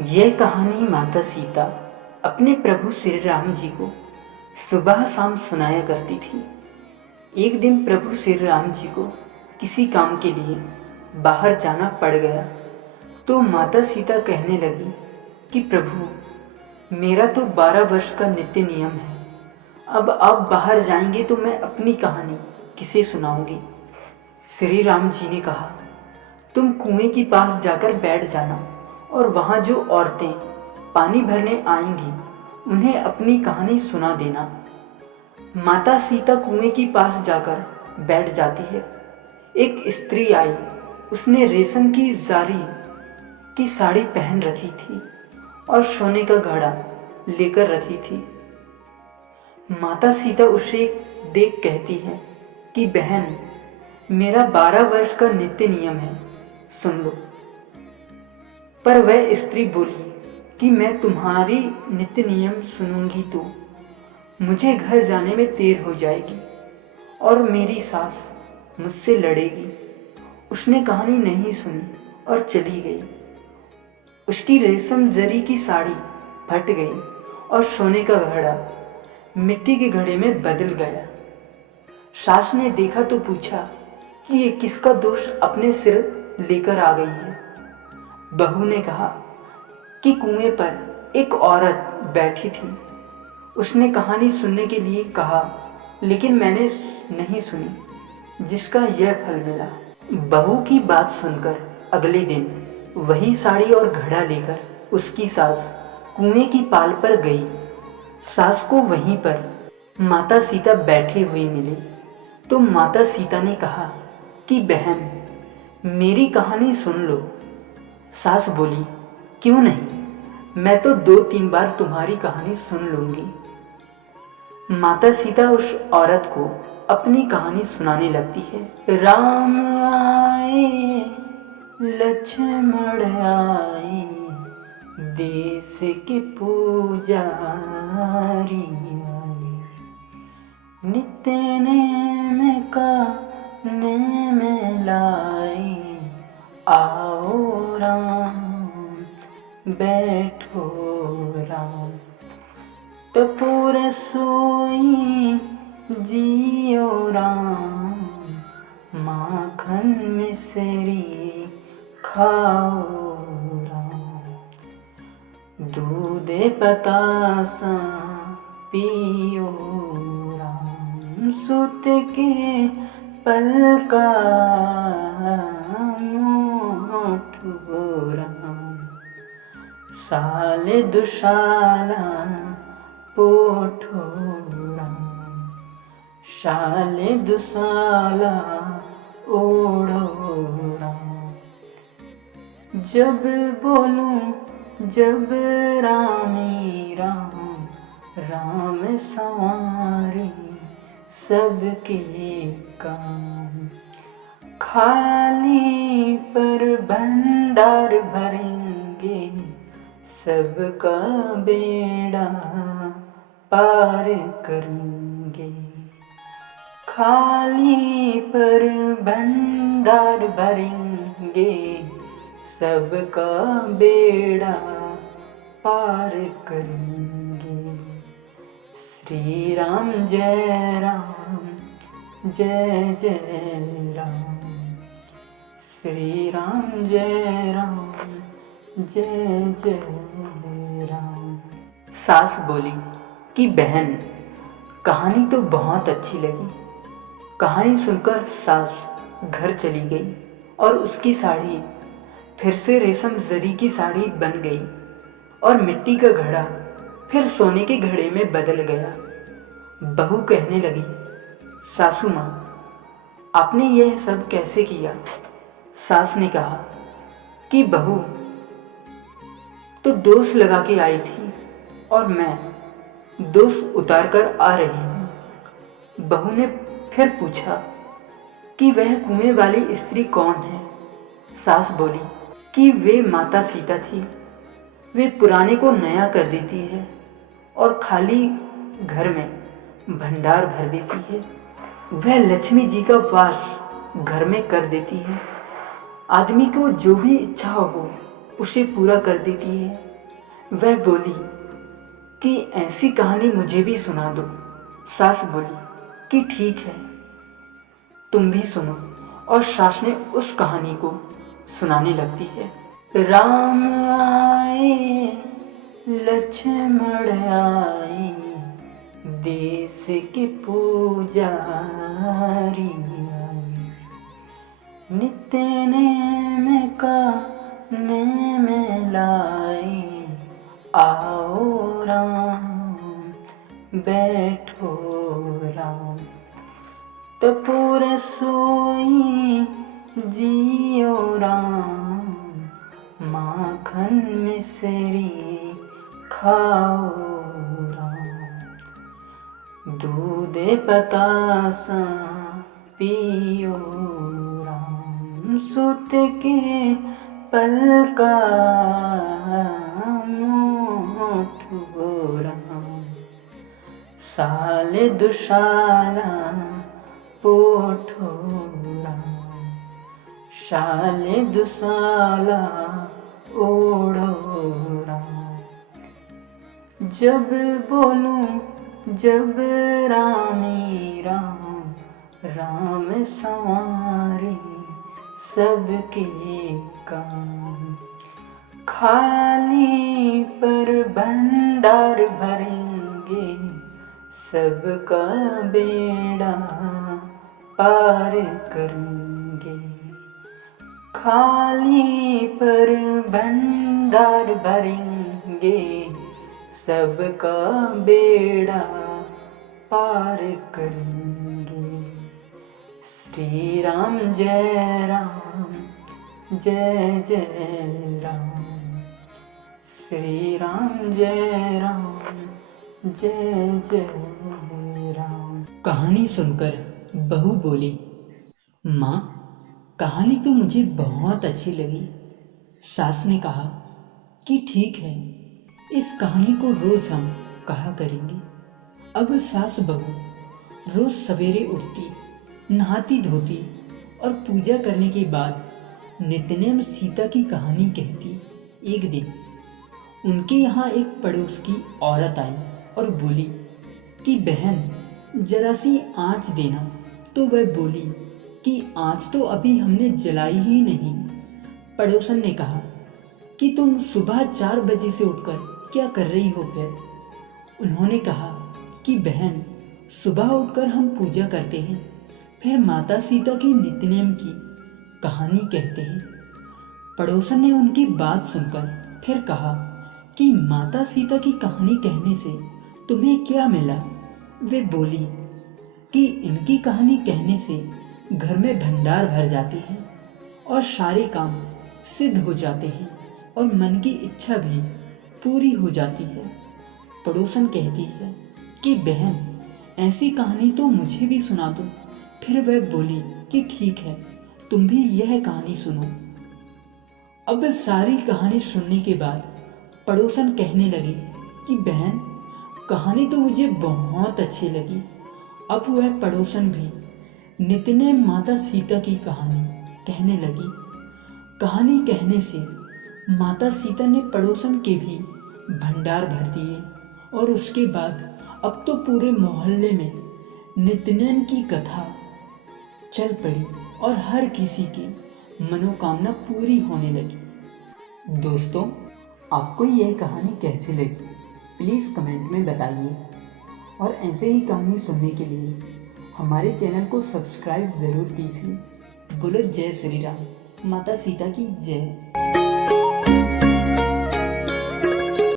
यह कहानी माता सीता अपने प्रभु श्री राम जी को सुबह शाम सुनाया करती थी। एक दिन प्रभु श्री राम जी को किसी काम के लिए बाहर जाना पड़ गया तो माता सीता कहने लगी कि प्रभु, मेरा तो 12 वर्ष का नित्य नियम है। अब आप बाहर जाएंगे तो मैं अपनी कहानी किसे सुनाऊंगी। श्री राम जी ने कहा, तुम कुएं के पास जाकर बैठ जाना और वहाँ जो औरतें पानी भरने आएंगी उन्हें अपनी कहानी सुना देना। माता सीता कुएं के पास जाकर बैठ जाती है। एक स्त्री आई, उसने रेशम की जारी की साड़ी पहन रखी थी और सोने का घड़ा लेकर रखी थी। माता सीता उसे देख कहती है कि बहन, मेरा 12 वर्ष का नित्य नियम है, सुन लो। पर वह स्त्री बोली कि मैं तुम्हारी नित्य नियम सुनूंगी तो मुझे घर जाने में देर हो जाएगी और मेरी सास मुझसे लड़ेगी। उसने कहानी नहीं सुनी और चली गई। उसकी रेशम जरी की साड़ी फट गई और सोने का घड़ा मिट्टी के घड़े में बदल गया। सास ने देखा तो पूछा कि ये किसका दोष अपने सिर लेकर आ गई है। बहू ने कहा कि कुएं पर एक औरत बैठी थी। उसने कहानी सुनने के लिए कहा, लेकिन मैंने नहीं सुनी, जिसका यह फल मिला। बहू की बात सुनकर अगले दिन वही साड़ी और घड़ा लेकर उसकी सास कुएं की पाल पर गई। सास को वहीं पर माता सीता बैठी हुई मिली तो माता सीता ने कहा कि बहन, मेरी कहानी सुन लो। सास बोली, क्यों नहीं, मैं तो 2-3 बार तुम्हारी कहानी सुन लूंगी। माता सीता उस औरत को अपनी कहानी सुनाने लगती है। राम आए, लक्ष्मण आए, देश के पुजारी आए, नित्य नेम का नेम लाए, आओ राम, बैठो राम, तपोर सोई जियो राम, माखन मिश्री खाओ राम, दूध बतासा पियो राम, सुत के पलका राम, साल दुशाला पोठो राम, शाल दुसाला ओढ़ो राम, जब बोलूं जब रामी राम, राम संवारी सबके काम, खाली पर भंडार भरेंगे, सबका बेड़ा पार करेंगे। खाली पर भंडार भरेंगे, सबका बेड़ा पार करेंगे। श्री राम जय राम, जय जय राम, श्री राम जय राम, जय जय राम। सास बोली कि बहन, कहानी तो बहुत अच्छी लगी। कहानी सुनकर सास घर चली गई और उसकी साड़ी फिर से रेशम जरी की साड़ी बन गई और मिट्टी का घड़ा फिर सोने के घड़े में बदल गया। बहू कहने लगी, सासू माँ, आपने यह सब कैसे किया। सास ने कहा कि बहू तो दोष लगा के आई थी और मैं दोष उतार कर आ रही हूँ। बहू ने फिर पूछा कि वह कुएं वाली स्त्री कौन है। सास बोली कि वे माता सीता थी। वे पुराने को नया कर देती है और खाली घर में भंडार भर देती है। वह लक्ष्मी जी का वास घर में कर देती है। आदमी को जो भी इच्छा हो उसे पूरा कर देती है। वह बोली कि ऐसी कहानी मुझे भी सुना दो। सास बोली कि ठीक है, तुम भी सुनो। और सास ने उस कहानी को सुनाने लगती है। राम आए लक्ष्मण आए, देश के पुजारी आए, नित्य नेम का नेम लाए, आओ राम बैठो राम, तपोर सोई जियो राम, माखन मिश्री खाओ राम, दूध बतासा पियो राम, सुत के पलका मोठो राम, साल दुशाला पोठो राम, शाल दुसाला ओढ़ो राम, जब बोलूं जब रामी राम, राम संवारे सबके काम, खाली पर भंडार भरेंगे, सबका बेड़ा पार करेंगे, खाली पर भंडार भरेंगे, सबका बेड़ा पार करेंगे। श्री राम जय राम, जय जय राम, श्री राम जय राम, जय जय राम। कहानी सुनकर बहू बोली, माँ कहानी तो मुझे बहुत अच्छी लगी। सास ने कहा कि ठीक है, इस कहानी को रोज हम कहा करेंगे। अब सास बहू रोज सवेरे उठती, नहाती धोती और पूजा करने के बाद नित्यनेम सीता की कहानी कहती। एक दिन उनके यहाँ एक पड़ोस की औरत आई और बोली कि बहन जरा सी आँच देना। तो वह बोली कि आँच तो अभी हमने जलाई ही नहीं। पड़ोसन ने कहा कि तुम सुबह 4 बजे से उठकर क्या कर रही हो फिर? उन्होंने कहा कि बहन सुबह उठकर हम पूजा करते हैं, फिर माता सीता की नित्यनेम की कहानी कहते हैं। पड़ोसन ने उनकी बात सुनकर फिर कहा कि माता सीता की कहानी कहने से तुम्हें क्या मिला? वे बोली कि इनकी कहानी कहने से घर में भंडार भर जाते हैं और सारे काम सिद्ध हो जाते हैं और मन की इच्छा भी पूरी हो जाती है। पड़ोसन कहती है कि बहन ऐसी कहानी तो मुझे भी सुना दो। फिर वह बोली कि ठीक है, तुम भी यह कहानी सुनो। अब सारी कहानी सुनने के बाद पड़ोसन कहने लगे कि बहन कहानी तो मुझे बहुत अच्छी लगी। अब वह पड़ोसन भी नित्यनेम माता सीता की कहानी कहने लगी। कहानी कहने से माता सीता ने पड़ोसन के भी भंडार भर दिए और उसके बाद अब तो पूरे मोहल्ले में नित्यनेम की कथा चल पड़ी और हर किसी की मनोकामना पूरी होने लगी। दोस्तों, आपको यह कहानी कैसी लगी प्लीज़ कमेंट में बताइए और ऐसे ही कहानी सुनने के लिए हमारे चैनल को सब्सक्राइब ज़रूर कीजिए। बोलो जय श्री राम, माता सीता की जय।